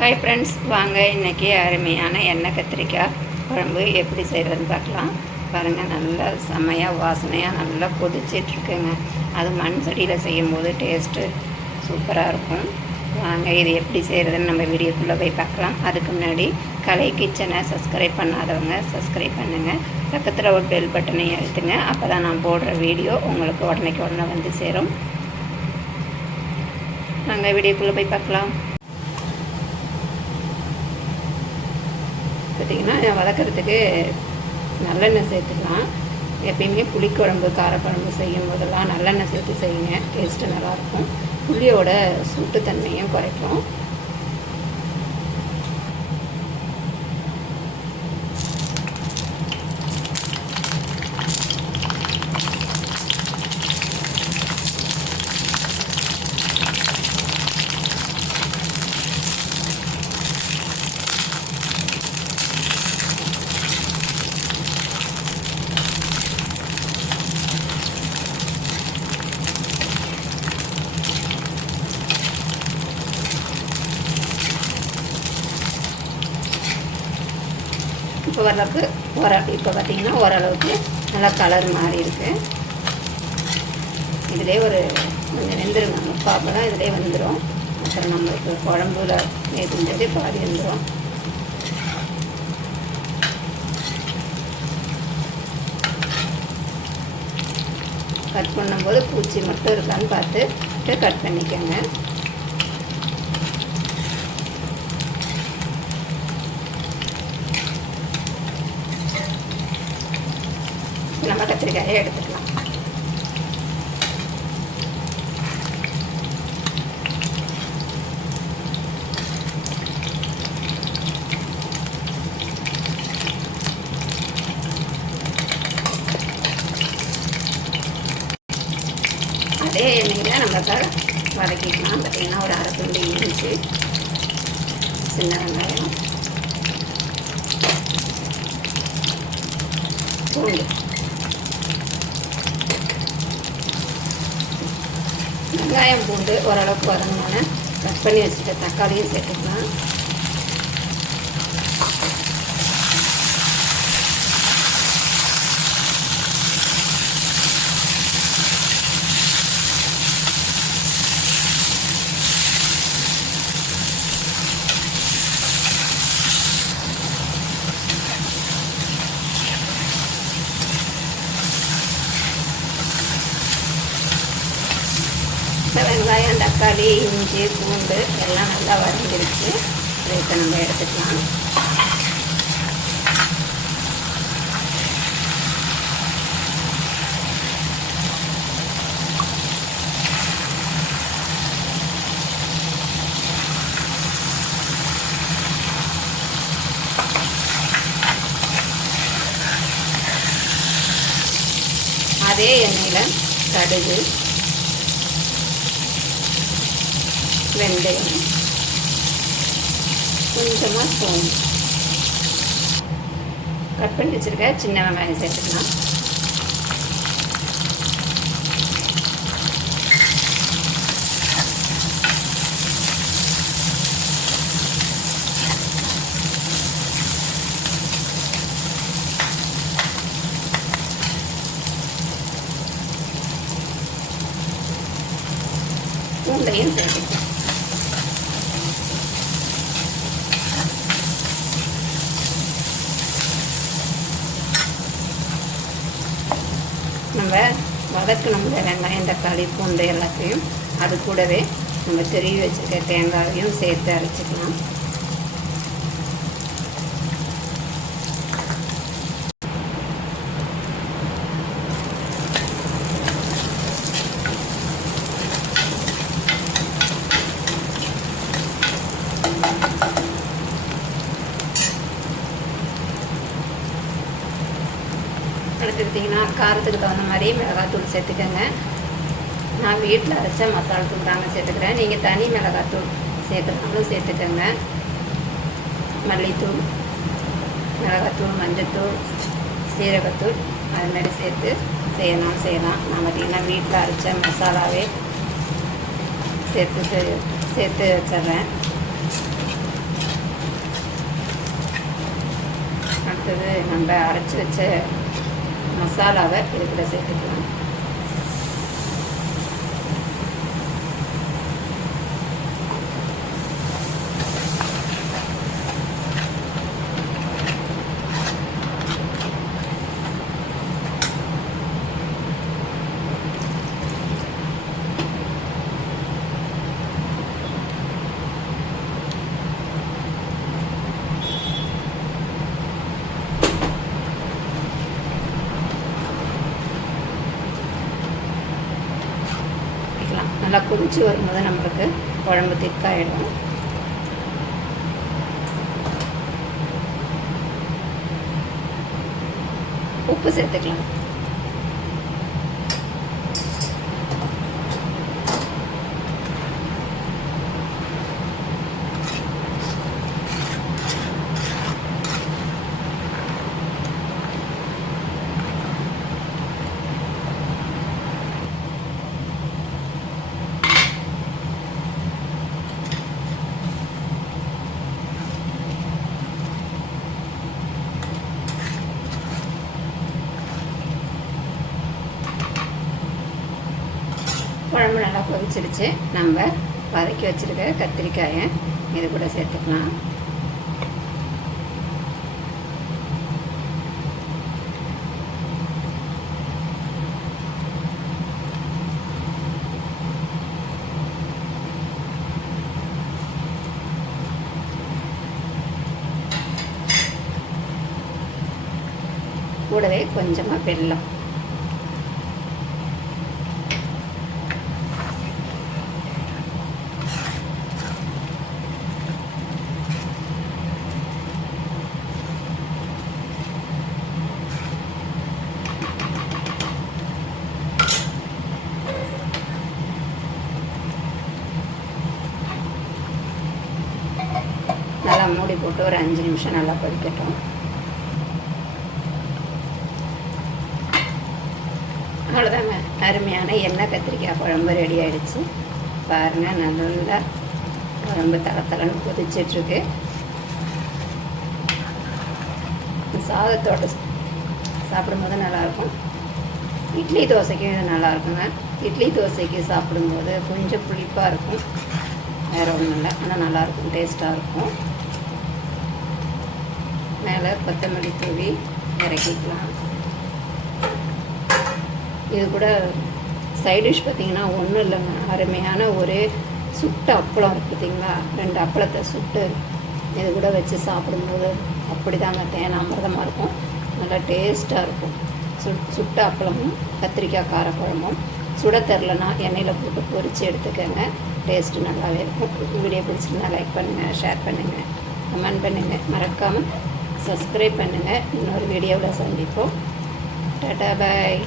Hi friends வாங்க இன்றைக்கி அருமையான எண்ணெய் கத்திரிக்காய் குழம்பு எப்படி செய்கிறதுன்னு பார்க்கலாம். பாருங்கள் நல்லா செம்மையாக வாசனையாக நல்லா கொதிச்சிட்ருக்குங்க. அது மண் செடியில் செய்யும்போது டேஸ்ட்டு சூப்பராக இருக்கும். வாங்க இது எப்படி செய்கிறதுன்னு நம்ம வீடியோக்குள்ளே போய் பார்க்கலாம். அதுக்கு முன்னாடி கலை கிச்சனை சப்ஸ்கிரைப் பண்ணாதவங்க சப்ஸ்கிரைப் பண்ணுங்கள் பக்கத்தில் ஒரு பெல் பட்டனையும் எடுத்துங்க அப்போ தான் நான் போடுற வீடியோ உங்களுக்கு உடனேக்கு உடனே வந்து சேரும். நாங்கள் வீடியோக்குள்ளே போய் பார்க்கலாம். பார்த்திங்கன்னா வதக்கிறதுக்கு நல்லெண்ணெய் சேர்த்துக்கலாம். எப்பயுமே புளிக்குழம்பு காரக்குழம்பு செய்யும் போதெல்லாம் நல்லெண்ணெய் சேர்த்து செய்யுங்க. டேஸ்ட்டு நல்லாயிருக்கும். புளியோட சூட்டுத்தன்மையும் குறைக்கும். ஓரளவுக்கு ஓர இப்போ பார்த்தீங்கன்னா ஓரளவுக்கு நல்லா கலர் மாறி இருக்குது இதிலே ஒரு கொஞ்சம் வெந்துருங்க. முப்பாப்போ தான் இதிலே வந்துடும் அப்புறம் நம்மளுக்கு குழம்புல நேற்றுன்றது பாதி வந்துடும் கட் பண்ணும்போது பூச்சி மட்டும் இருக்கான்னு பார்த்துட்டு கட் பண்ணிக்கோங்க. நம்ம கத்திரிக்காயை எடுத்துக்கலாம். அதே எண்ணெயில் நம்ம வதக்கிக்கலாம். பார்த்தீங்கன்னா ஒரு அரை துண்டு இஞ்சி சின்ன வெங்காயம் பூண்டு. வெங்காயம் பூண்டு ஓரளவுக்கு வதங்கினோன்னே கட் பண்ணி வச்சுட்டு தக்காளியும் சேர்த்துக்கலாம். வெங்காயம் தக்காளி இஞ்சி பூண்டு எல்லாம் நல்லா வதங்கிருச்சு இதை இப்போ நம்ம எடுத்துக்கலாம். அதே எண்ணெயில் கடுகு வெந்தயம். கொஞ்சமாக சோம்பு. கட் பண்ணி வச்சுருக்க சின்ன வெங்காயம் சேர்த்துக்கலாம். பூண்டையும் சேர்த்துக்கலாம் நம்ம வதக்கணும் வெங்காயம் தக்காளி பூண்டு எல்லாத்தையும் அது கூடவே நம்ம திருவி வச்சுருக்க தேங்காயையும் சேர்த்து அரைச்சிக்கலாம். எடுத்துக்கிட்டிங்கன்னா காரத்துக்கு தகுந்த மாதிரி மிளகாத்தூள் சேர்த்துக்கோங்க. நான் வீட்டில் அரைச்ச மசாலா தூள் தாங்க சேர்த்துக்கிறேன். நீங்கள் தனி மிளகாய் மிளகாத்தூள் சேர்க்குறதுனாலும் சேர்த்துக்கோங்க. மல்லித்தூள் மிளகாத்தூள் மஞ்சத்தூள் சீரகத்தூள் அதுமாரி சேர்த்து செய்யலாம் செய்யலாம். நான் பார்த்திங்கன்னா வீட்டில் அரைச்ச மசாலாவே சேர்த்து சேர்த்து வச்சிட்றேன். அடுத்தது நம்ம அரைச்சி வச்ச மசாலாவை இருக்கிற சேர்த்துக்கலாம். நல்லா கொதிச்சு வரும்போது நம்மளுக்கு குழம்பு திக்காயிடும். உப்பு சேர்த்துக்கலாம் குழம்பு நல்லா கொதிச்சிருச்சு நம்ம வதக்கி வச்சுருக்க கத்திரிக்காயை இது கூட சேர்த்துக்கலாம். கூடவே கொஞ்சமாக வெல்லம் நல்லா மூடி போட்டு ஒரு அஞ்சு நிமிஷம் நல்லா கொதிக்கட்டும். அவ்வளோதாங்க அருமையான எண்ணெய் கத்திரிக்காய் குழம்பு ரெடி ஆகிடுச்சு பாருங்கள் நல்லா குழம்பு தளத்தளன்னு கொதிச்சிட்ருக்கு. சாதத்தோட சாப்பிடும்போது நல்லாயிருக்கும். இட்லி தோசைக்கும் இது நல்லாயிருக்குங்க. இட்லி தோசைக்கு சாப்பிடும்போது கொஞ்சம் புளிப்பாக இருக்கும். வேறு ஒன்றும் இல்லை. ஆனால் நல்லாயிருக்கும் டேஸ்ட்டாக இருக்கும். மேலே கொத்தமல்லி தூவி இறக்கிக்கலாம். இது கூட சைட் டிஷ் பார்த்தீங்கன்னா ஒன்றும் இல்லைங்க அருமையான ஒரு சுட்டு அப்பளம் இருக்கு பார்த்தீங்களா ரெண்டு அப்பளத்தை சுட்டு இது கூட வச்சு சாப்பிடும்போது அப்படி தாங்க தேன் அமிர்தமாக இருக்கும். நல்லா டேஸ்ட்டாக இருக்கும். சுட் சுட்ட அப்பளமும் கத்திரிக்காய் காரக்குழம்பும். சுட தெரிலனா எண்ணெயில் போட்டு பொரித்து எடுத்துக்கோங்க. டேஸ்ட்டு நல்லாவே இருக்கும். வீடியோ பிடிச்சிருந்தா லைக் பண்ணுங்கள் ஷேர் பண்ணுங்கள் கமெண்ட் பண்ணுங்கள் மறக்காமல் சப்ஸ்கிரைப் பண்ணுங்கள் இன்னொரு வீடியோவில் சந்திப்போம். டாடா பாய்.